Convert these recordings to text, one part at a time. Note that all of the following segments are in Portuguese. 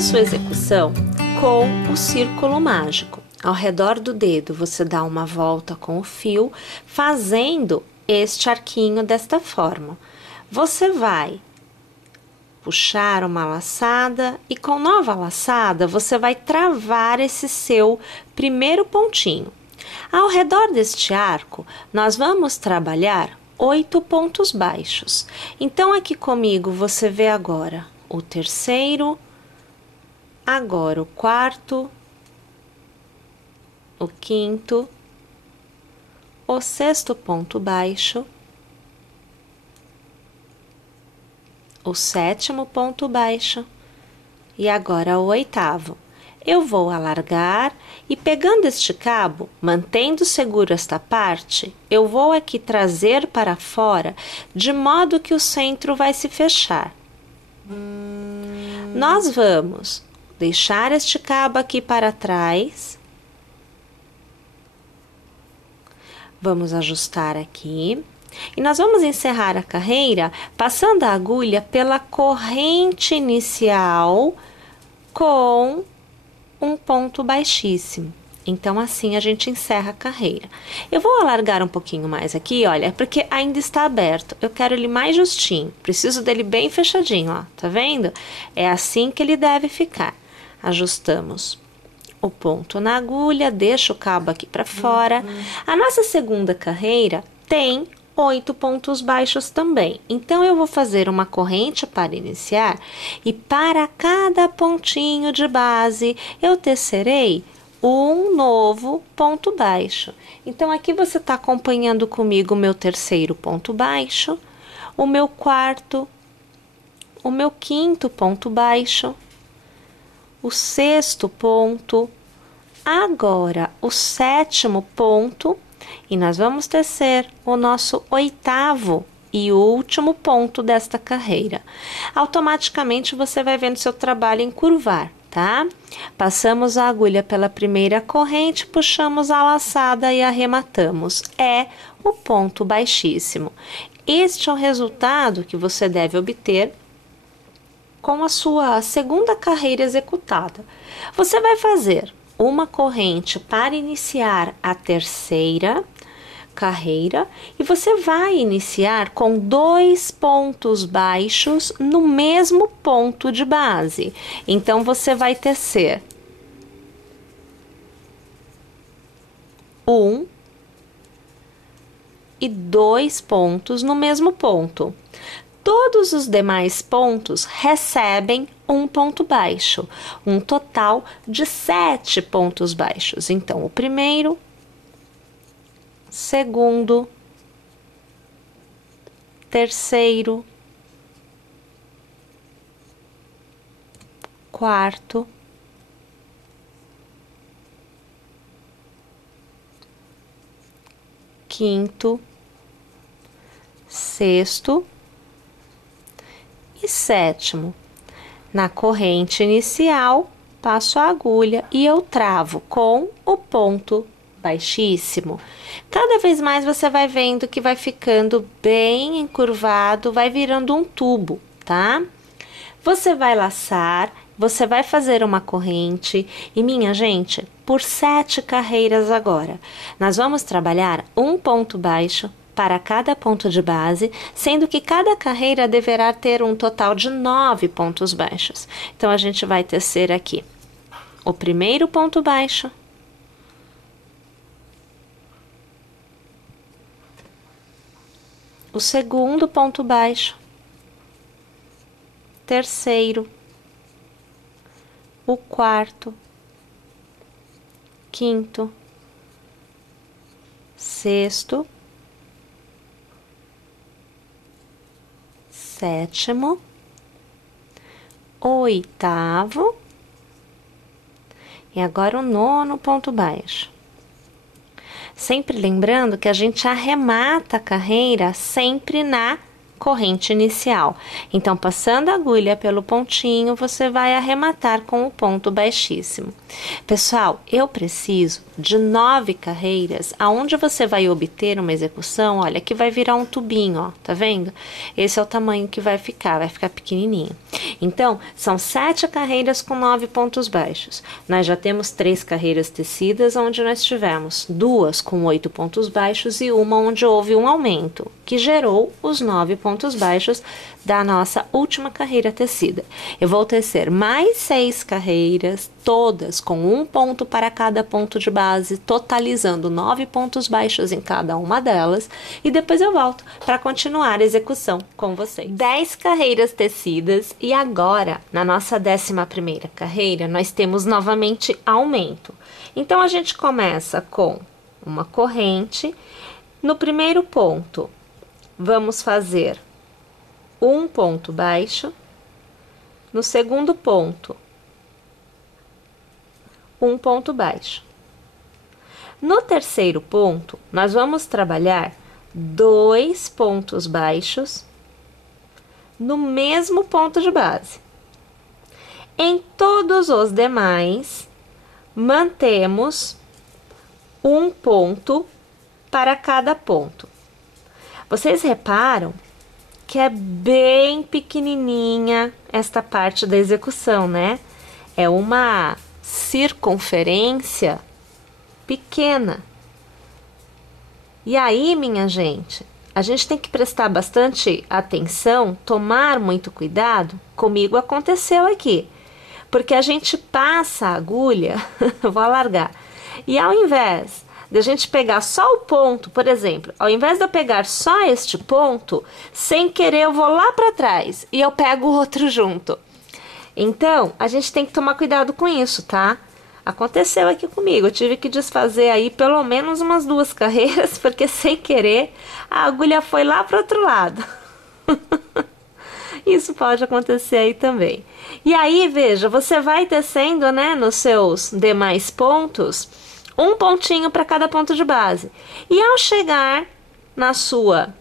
a sua execução com o círculo mágico. Ao redor do dedo, você dá uma volta com o fio, fazendo este arquinho desta forma. Você vai puxar uma laçada e com nova laçada, você vai travar esse seu primeiro pontinho. Ao redor deste arco, nós vamos trabalhar 8 pontos baixos. Então, aqui comigo, você vê agora o terceiro, agora o quarto, o quinto, o sexto ponto baixo, o sétimo ponto baixo e agora o oitavo. Eu vou alargar e pegando este cabo, mantendo seguro esta parte, eu vou aqui trazer para fora, de modo que o centro vai se fechar. Nós vamos deixar este cabo aqui para trás. Vamos ajustar aqui. E nós vamos encerrar a carreira passando a agulha pela corrente inicial com um ponto baixíssimo. Então, assim a gente encerra a carreira. Eu vou alargar um pouquinho mais aqui, olha, porque ainda está aberto. Eu quero ele mais justinho, preciso dele bem fechadinho, ó, tá vendo? É assim que ele deve ficar. Ajustamos o ponto na agulha, deixa o cabo aqui para fora. A nossa segunda carreira tem 8 pontos baixos também. Então, eu vou fazer uma corrente para iniciar e para cada pontinho de base, eu tecerei um novo ponto baixo. Então, aqui você está acompanhando comigo o meu terceiro ponto baixo, o meu quarto, o meu quinto ponto baixo, o sexto ponto, agora o sétimo ponto, e nós vamos tecer o nosso oitavo e último ponto desta carreira. Automaticamente você vai vendo seu trabalho encurvar, tá? Passamos a agulha pela primeira corrente, puxamos a laçada e arrematamos. É o ponto baixíssimo. Este é o resultado que você deve obter com a sua segunda carreira executada. Você vai fazer uma corrente para iniciar a terceira carreira e você vai iniciar com 2 pontos baixos no mesmo ponto de base. Então, você vai tecer 1 e 2 pontos no mesmo ponto. Todos os demais pontos recebem um ponto baixo, um total de 7 pontos baixos. Então, o primeiro, segundo, terceiro, quarto, quinto, sexto e sétimo. Na corrente inicial, passo a agulha e eu travo com o ponto baixíssimo. Cada vez mais você vai vendo que vai ficando bem encurvado, vai virando um tubo, tá? Você vai laçar, você vai fazer uma corrente e, minha gente, por 7 carreiras agora, nós vamos trabalhar um ponto baixo para cada ponto de base, sendo que cada carreira deverá ter um total de 9 pontos baixos. Então, a gente vai tecer aqui o primeiro ponto baixo, o segundo ponto baixo, terceiro, o quarto, quinto, sexto, sétimo, oitavo e agora o nono ponto baixo. Sempre lembrando que a gente arremata a carreira sempre na corrente inicial. Então, passando a agulha pelo pontinho, você vai arrematar com o ponto baixíssimo. Pessoal, eu preciso de 9 carreiras, aonde você vai obter uma execução, olha, que vai virar um tubinho, ó, tá vendo? Esse é o tamanho que vai ficar pequenininho. Então, são 7 carreiras com 9 pontos baixos. Nós já temos 3 carreiras tecidas, onde nós tivemos 2 com 8 pontos baixos e uma onde houve um aumento, que gerou os 9 pontos baixos da nossa última carreira tecida. Eu vou tecer mais 6 carreiras, todas com 1 ponto para cada ponto de base, totalizando 9 pontos baixos em cada uma delas, e depois eu volto para continuar a execução com vocês. 10 carreiras tecidas, e agora, na nossa 11ª carreira, nós temos novamente aumento. Então, a gente começa com uma corrente. No primeiro ponto, vamos fazer um ponto baixo. No segundo ponto, um ponto baixo. No terceiro ponto, nós vamos trabalhar 2 pontos baixos no mesmo ponto de base. Em todos os demais, mantemos um ponto para cada ponto. Vocês reparam que é bem pequenininha esta parte da execução, né? É uma circunferência pequena. E aí, minha gente, a gente tem que prestar bastante atenção, tomar muito cuidado. Comigo aconteceu aqui, porque a gente passa a agulha, vou alargar, e ao invés de a gente pegar só o ponto, por exemplo, ao invés de eu pegar só este ponto, sem querer eu vou lá para trás e eu pego o outro junto. Então, a gente tem que tomar cuidado com isso, tá? Aconteceu aqui comigo, eu tive que desfazer aí pelo menos umas 2 carreiras, porque sem querer a agulha foi lá para o outro lado. Isso pode acontecer aí também. E aí, veja, você vai tecendo, né, nos seus demais pontos, um pontinho para cada ponto de base. E ao chegar na sua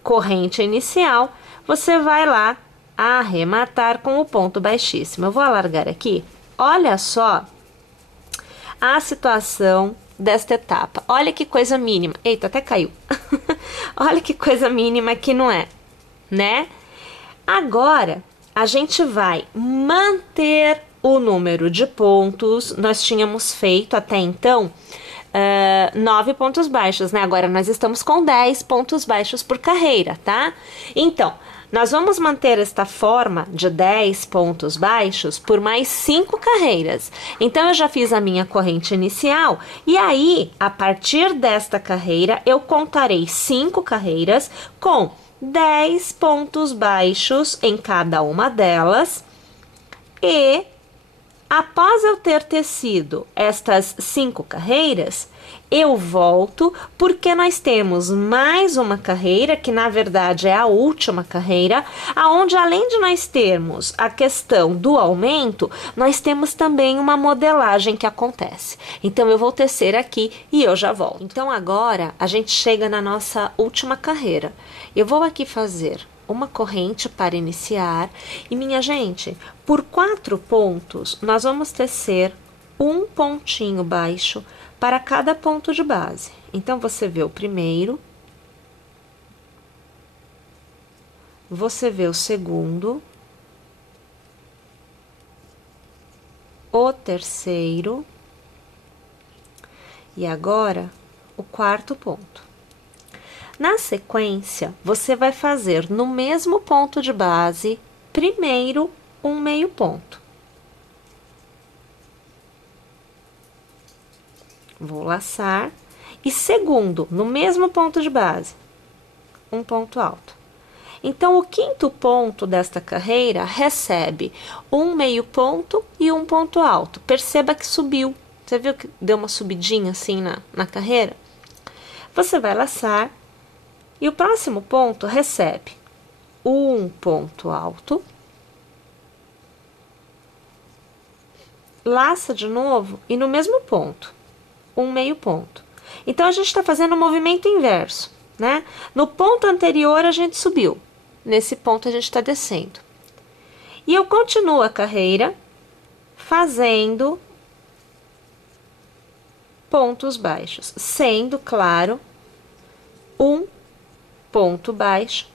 corrente inicial, você vai lá arrematar com o ponto baixíssimo. Eu vou alargar aqui. Olha só a situação desta etapa. Olha que coisa mínima. Eita, até caiu. Olha que coisa mínima que não é, né? Agora, a gente vai manter o número de pontos. Nós tínhamos feito até então 9 pontos baixos, né? Agora nós estamos com 10 pontos baixos por carreira, tá? Então, nós vamos manter esta forma de 10 pontos baixos por mais 5 carreiras. Então, eu já fiz a minha corrente inicial e aí, a partir desta carreira, eu contarei 5 carreiras com 10 pontos baixos em cada uma delas e após eu ter tecido estas 5 carreiras, eu volto porque nós temos mais uma carreira, que na verdade é a última carreira, aonde além de nós termos a questão do aumento, nós temos também uma modelagem que acontece. Então, eu vou tecer aqui e eu já volto. Então, agora a gente chega na nossa última carreira. Eu vou aqui fazer uma corrente para iniciar e, minha gente, por 4 pontos, nós vamos tecer um pontinho baixo para cada ponto de base. Então, você vê o primeiro, você vê o segundo, o terceiro e agora o 4º ponto. Na sequência, você vai fazer no mesmo ponto de base, primeiro um meio ponto. Vou laçar. E segundo, no mesmo ponto de base, um ponto alto. Então, o 5º ponto desta carreira recebe um meio ponto e um ponto alto. Perceba que subiu. Você viu que deu uma subidinha assim na carreira? Você vai laçar. E o próximo ponto recebe um ponto alto, laça de novo e no mesmo ponto, um meio ponto. Então, a gente está fazendo um movimento inverso, né? No ponto anterior, a gente subiu, nesse ponto, a gente está descendo. E eu continuo a carreira fazendo pontos baixos, sendo, claro, um ponto baixo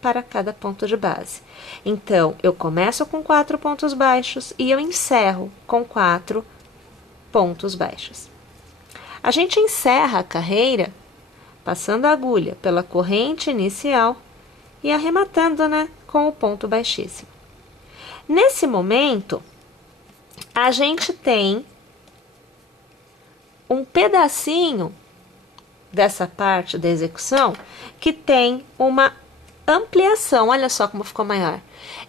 para cada ponto de base. Então, eu começo com 4 pontos baixos e eu encerro com 4 pontos baixos. A gente encerra a carreira passando a agulha pela corrente inicial e arrematando, né, com o ponto baixíssimo. Nesse momento, a gente tem um pedacinho dessa parte da execução que tem uma ampliação. Olha só como ficou maior.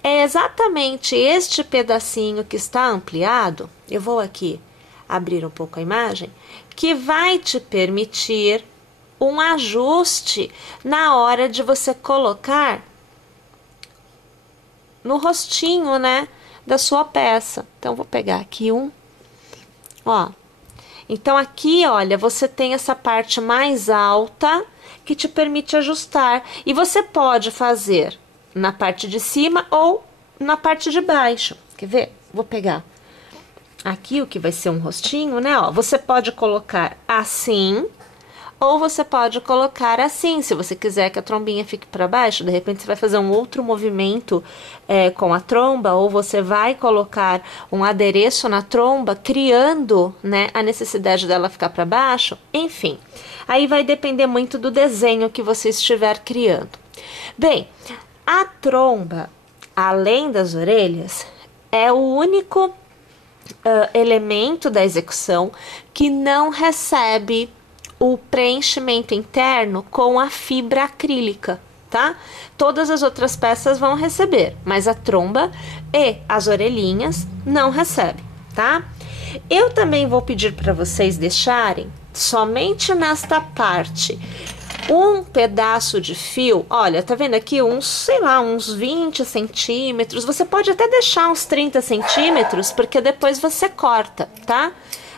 É exatamente este pedacinho que está ampliado, eu vou aqui abrir um pouco a imagem, que vai te permitir um ajuste na hora de você colocar no rostinho, né, da sua peça. Então, vou pegar aqui ó. Então, aqui, olha, você tem essa parte mais alta que te permite ajustar. E você pode fazer na parte de cima ou na parte de baixo. Quer ver? Vou pegar aqui o que vai ser um rostinho, né? Ó, você pode colocar assim ou você pode colocar assim, se você quiser que a trombinha fique para baixo. De repente você vai fazer um outro movimento com a tromba, ou você vai colocar um adereço na tromba, criando, né, a necessidade dela ficar para baixo. Enfim, aí vai depender muito do desenho que você estiver criando. Bem, a tromba, além das orelhas, é o único elemento da execução que não recebe o preenchimento interno com a fibra acrílica, tá? Todas as outras peças vão receber, mas a tromba e as orelhinhas não recebem, tá? Eu também vou pedir para vocês deixarem somente nesta parte um pedaço de fio. Olha, tá vendo aqui sei lá, uns 20 centímetros. Você pode até deixar uns 30 centímetros, porque depois você corta, tá?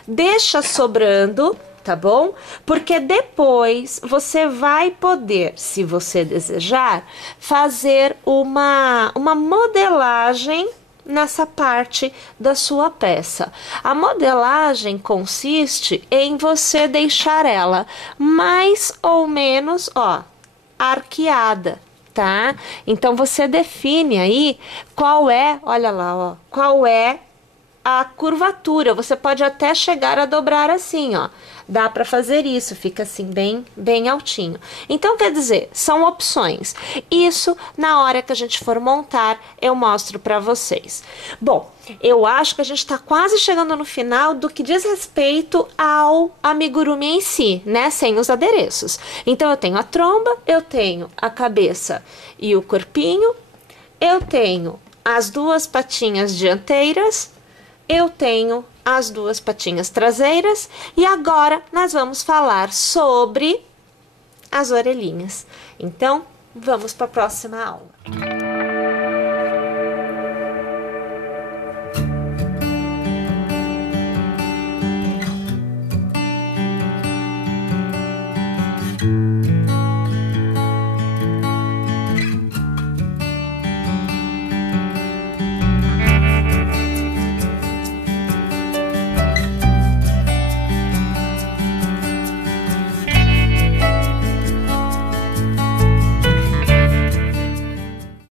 Deixa sobrando, tá bom? Porque depois você vai poder, se você desejar, fazer uma modelagem nessa parte da sua peça. A modelagem consiste em você deixar ela mais ou menos, ó, arqueada, tá? Então você define aí qual é, olha lá, ó, qual é a curvatura. Você pode até chegar a dobrar assim, ó. Dá para fazer isso, fica assim bem altinho. Então, quer dizer, são opções. Isso, na hora que a gente for montar, eu mostro para vocês. Bom, eu acho que a gente está quase chegando no final do que diz respeito ao amigurumi em si, né? Sem os adereços. Então, eu tenho a tromba, eu tenho a cabeça e o corpinho, eu tenho as duas patinhas dianteiras, eu tenho as duas patinhas traseiras e agora nós vamos falar sobre as orelhinhas. Então, vamos para a próxima aula.